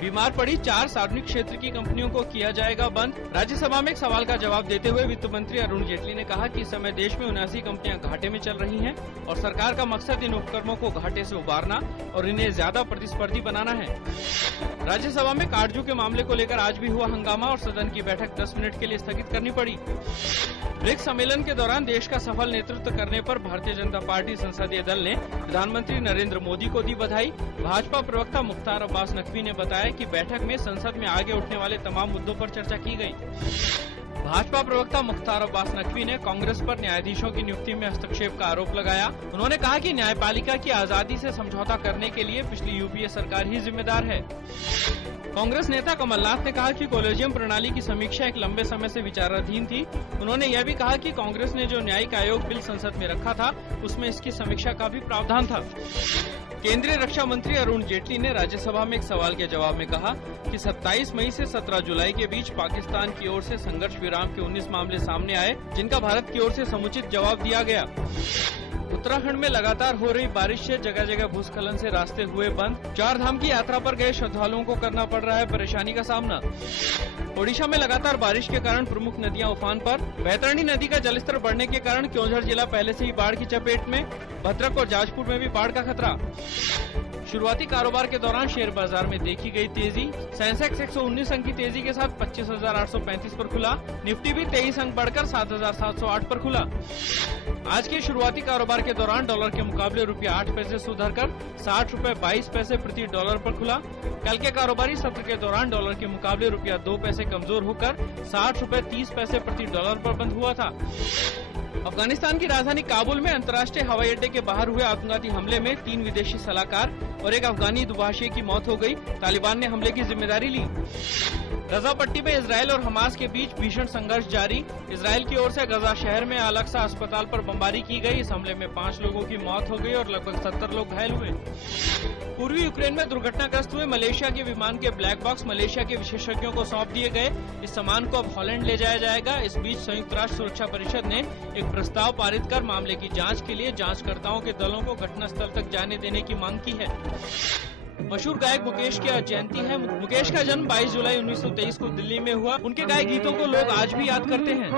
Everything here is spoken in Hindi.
बीमार पड़ी 4 सार्वजनिक क्षेत्र की कंपनियों को किया जाएगा बंद। राज्यसभा में एक सवाल का जवाब देते हुए वित्त मंत्री अरुण जेटली ने कहा कि इस समय देश में 79 कंपनियां घाटे में चल रही हैं और सरकार का मकसद इन उपक्रमों को घाटे से उबारना और इन्हें ज्यादा प्रतिस्पर्धी बनाना है। राज्यसभा में काटजू के मामले को लेकर आज भी हुआ हंगामा और सदन की बैठक 10 मिनट के लिए स्थगित करनी पड़ी। ब्रिक्स सम्मेलन के दौरान देश का सफल नेतृत्व करने पर भारतीय जनता पार्टी संसदीय दल ने प्रधानमंत्री नरेंद्र मोदी को दी बधाई। भाजपा प्रवक्ता मुख्तार अब्बास नकवी ने बताया कि बैठक में संसद में आगे उठने वाले तमाम मुद्दों पर चर्चा की गई। भाजपा प्रवक्ता मुख्तार अब्बास नकवी ने कांग्रेस पर न्यायाधीशों की नियुक्ति में हस्तक्षेप का आरोप लगाया। उन्होंने कहा कि न्यायपालिका की आजादी से समझौता करने के लिए पिछली यूपीए सरकार ही जिम्मेदार है। कांग्रेस नेता कमलनाथ ने कहा कि कॉलेजियम प्रणाली की समीक्षा एक लंबे समय से विचाराधीन थी। उन्होंने यह भी कहा कि कांग्रेस ने जो न्यायिक आयोग बिल संसद में रखा था उसमें इसकी समीक्षा का भी प्रावधान था। केंद्रीय रक्षा मंत्री अरुण जेटली ने राज्यसभा में एक सवाल के जवाब में कहा कि 27 मई से 17 जुलाई के बीच पाकिस्तान की ओर से संघर्ष विराम के 19 मामले सामने आए, जिनका भारत की ओर से समुचित जवाब दिया गया। उत्तराखंड में लगातार हो रही बारिश से जगह जगह भूस्खलन से रास्ते हुए बंद। 4 धाम की यात्रा पर गए श्रद्धालुओं को करना पड़ रहा है परेशानी का सामना। ओडिशा में लगातार बारिश के कारण प्रमुख नदियां उफान पर। बैतरणी नदी का जलस्तर बढ़ने के कारण क्योंझर जिला पहले से ही बाढ़ की चपेट में। भद्रक और जाजपुर में भी बाढ़ का खतरा। शुरुआती कारोबार के दौरान शेयर बाजार में देखी गई तेजी। सेंसेक्स 119 अंक की तेजी के साथ 25,835 पर खुला। निफ्टी भी 23 अंक बढ़कर 7,708 पर खुला। आज के शुरुआती कारोबार के दौरान डॉलर के मुकाबले रुपया 8 पैसे सुधरकर 60 रुपए 22 पैसे प्रति डॉलर पर खुला। कल के कारोबारी सत्र के दौरान डॉलर के मुकाबले रुपया 2 पैसे कमजोर होकर 60 रुपए 30 पैसे प्रति डॉलर पर बंद हुआ था। अफगानिस्तान की राजधानी काबुल में अंतर्राष्ट्रीय हवाई अड्डे के बाहर हुए आतंकवादी हमले में 3 विदेशी सलाहकार और एक अफगानी दुभाषी की मौत हो गई। तालिबान ने हमले की जिम्मेदारी ली। गजा पट्टी में इजरायल और हमास के बीच भीषण संघर्ष जारी। इजरायल की ओर से गजा शहर में अल-अक्सा अस्पताल पर बमबारी की गई। इस हमले में 5 लोगों की मौत हो गई और लगभग 70 लोग घायल हुए। पूर्वी यूक्रेन में दुर्घटनाग्रस्त हुए मलेशिया के विमान के ब्लैक बॉक्स मलेशिया के विशेषज्ञों को सौंप दिए गए। इस सामान को अब हॉलैंड ले जाया जाएगा। इस बीच संयुक्त राष्ट्र सुरक्षा परिषद ने एक प्रस्ताव पारित कर मामले की जांच के लिए जांचकर्ताओं के दलों को घटनास्थल तक जाने देने की मांग की है। मशहूर गायक मुकेश की आज जयंती है। मुकेश का जन्म 22 जुलाई 1923 को दिल्ली में हुआ। उनके गाए गीतों को लोग आज भी याद करते हैं।